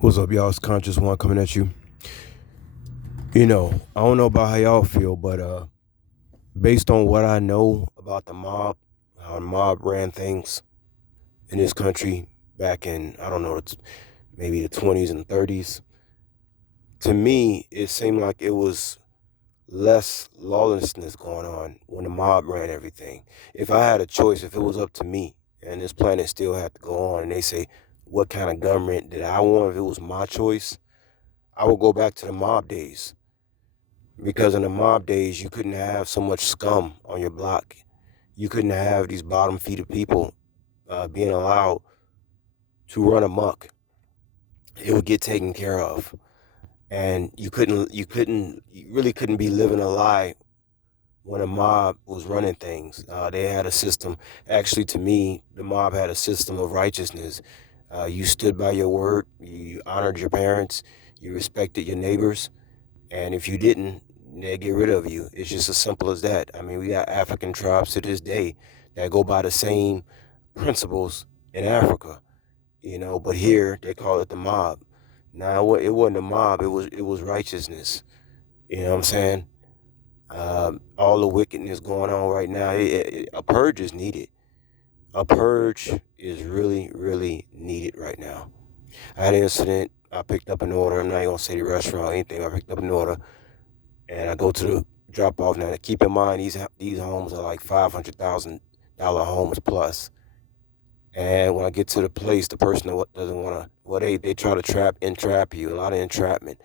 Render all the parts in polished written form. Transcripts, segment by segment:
What's up, y'all? It's Conscious One coming at you. I don't know about how y'all feel, but based on what I know about the mob, how the mob ran things in this country back in, I don't know, maybe the 20s and 30s, to me, it seemed like it was less lawlessness going on when the mob ran everything. If I had a choice, if it was up to me, and this planet still had to go on, and they say, what kind of government did I want if it was my choice, I would go back to the mob days. Because in the mob days, you couldn't have so much scum on your block. You couldn't have these bottom feeder people being allowed to run amok. It would get taken care of, and you really couldn't be living a lie when a mob was running things. They had a system. Actually, to me, the mob had a system of righteousness. You stood by your word. You honored your parents. You respected your neighbors. And if you didn't, they get rid of you. It's just as simple as that. I mean, we got African tribes to this day that go by the same principles in Africa, but here they call it the mob. Now, it wasn't a mob, it was righteousness. You know what I'm saying? All the wickedness going on right now, a purge is needed. A purge is really, really needed right now. I had an incident. I picked up an order. I'm not going to say the restaurant or anything. I picked up an order and I go to the drop off. Now, keep in mind, these homes are like $500,000 homes plus. And when I get to the place, the person doesn't want to. Well, they try to entrap you. A lot of entrapment,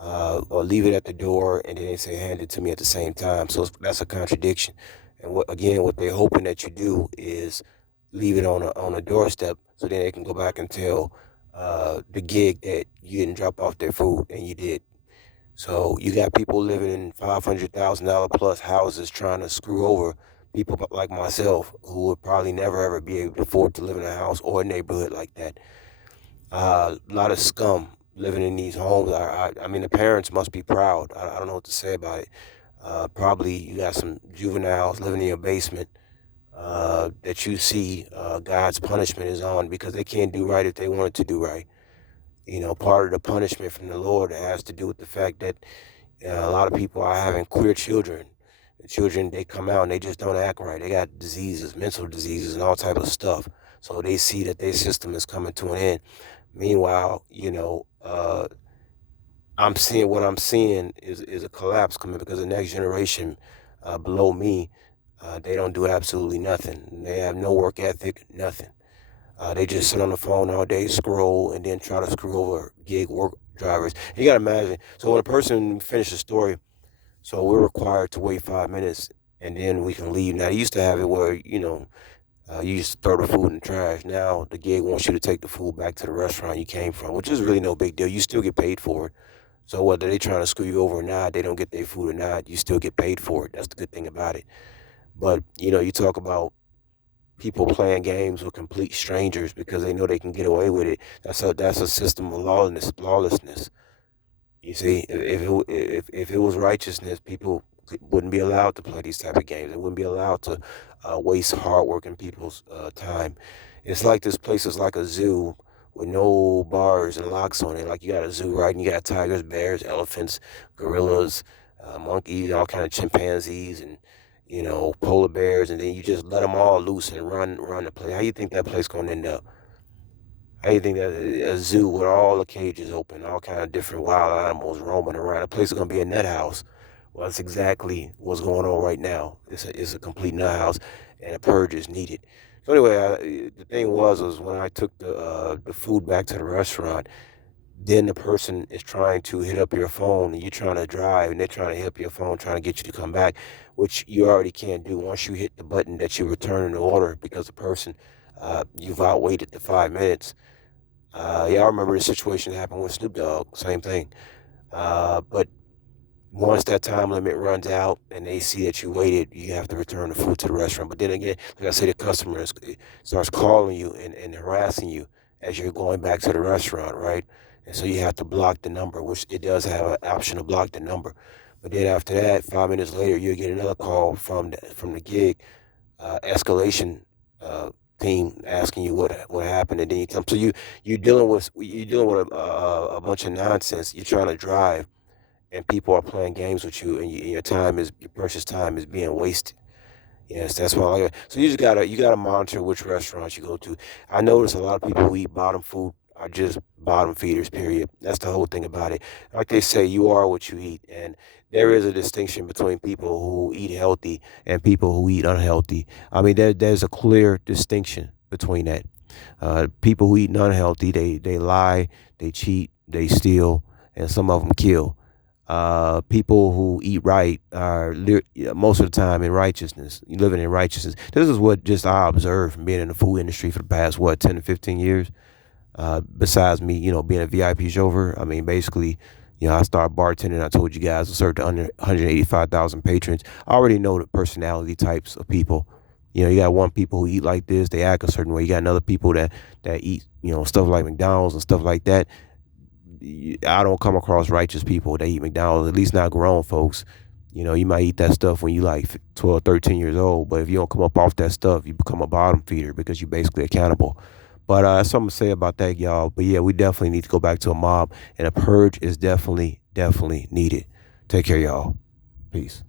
or leave it at the door, and then they say hand it to me at the same time. So that's a contradiction. And what they're hoping that you do is leave it on a doorstep, so then they can go back and tell the gig that you didn't drop off their food, and you did. So you got people living in $500,000 plus houses trying to screw over people like myself who would probably never ever be able to afford to live in a house or a neighborhood like that. A lot of scum living in these homes. I mean, the parents must be proud. I don't know what to say about it. Probably you got some juveniles living in your basement that you see God's punishment is on because they can't do right if they wanted to do right. Part of the punishment from the Lord has to do with the fact that a lot of people are having queer children. The children, they come out and they just don't act right. They got diseases, mental diseases, and all type of stuff. So they see that their system is coming to an end. Meanwhile, what I'm seeing is a collapse coming because the next generation below me, they don't do absolutely nothing. They have no work ethic, nothing. They just sit on the phone all day, scroll, and then try to screw over gig work drivers. You gotta imagine. So when a person finishes a story, so we're required to wait 5 minutes, and then we can leave. Now they used to have it where you used to throw the food in the trash. Now the gig wants you to take the food back to the restaurant you came from, which is really no big deal. You still get paid for it. So whether they trying to screw you over or not, they don't get their food or not, you still get paid for it. That's the good thing about it. But you talk about people playing games with complete strangers because they know they can get away with it. That's a system of lawlessness. You see, if it was righteousness, people wouldn't be allowed to play these type of games. They wouldn't be allowed to waste hardworking people's time. It's like this place is like a zoo with no bars and locks on it. Like you got a zoo, right? And you got tigers, bears, elephants, gorillas, monkeys, all kind of chimpanzees, and polar bears, and then you just let them all loose and run the place. How you think that place gonna end up? How you think that a zoo with all the cages open, all kind of different wild animals roaming around? The place is gonna be a nut house. Well, that's exactly what's going on right now. It's a complete nut house, and a purge is needed. So anyway, the thing was when I took the food back to the restaurant, then the person is trying to hit up your phone, and you're trying to drive, and they're trying to hit up your phone, trying to get you to come back, which you already can't do once you hit the button that you're returning the order because the person you've outwaited the 5 minutes. Y'all remember the situation that happened with Snoop Dogg, same thing. But once that time limit runs out and they see that you waited, you have to return the food to the restaurant. But then again, like I say, the customer starts calling you and harassing you as you're going back to the restaurant, right? And so you have to block the number, which it does have an option to block the number. But then after that, 5 minutes later, you get another call from the gig, escalation. team asking you what happened, and then you tell them. So you're dealing with a bunch of nonsense. You're trying to drive, and people are playing games with you, and your precious time is being wasted. Yes, that's why I like it. So you gotta monitor which restaurants you go to. I notice a lot of people who eat bottom food are just bottom feeders, period. That's the whole thing about it. Like they say, you are what you eat. And there is a distinction between people who eat healthy and people who eat unhealthy. I mean, there's a clear distinction between that. People who eat unhealthy, they lie, they cheat, they steal, and some of them kill. People who eat right are most of the time in righteousness, living in righteousness. This is what just I observed from being in the food industry for the past, what, 10 to 15 years. Besides me, being a VIP chauffeur, I mean, basically, I started bartending. I told you guys I served to under 185,000 patrons. I already know the personality types of people. You got one people who eat like this, they act a certain way. You got another people that eat, stuff like McDonald's and stuff like that. I don't come across righteous people that eat McDonald's, at least not grown folks. You might eat that stuff when you like 12, 13 years old, but if you don't come up off that stuff, you become a bottom feeder because you're basically accountable. But that's something to say about that, y'all. But yeah, we definitely need to go back to a mob, and a purge is definitely, definitely needed. Take care, y'all. Peace.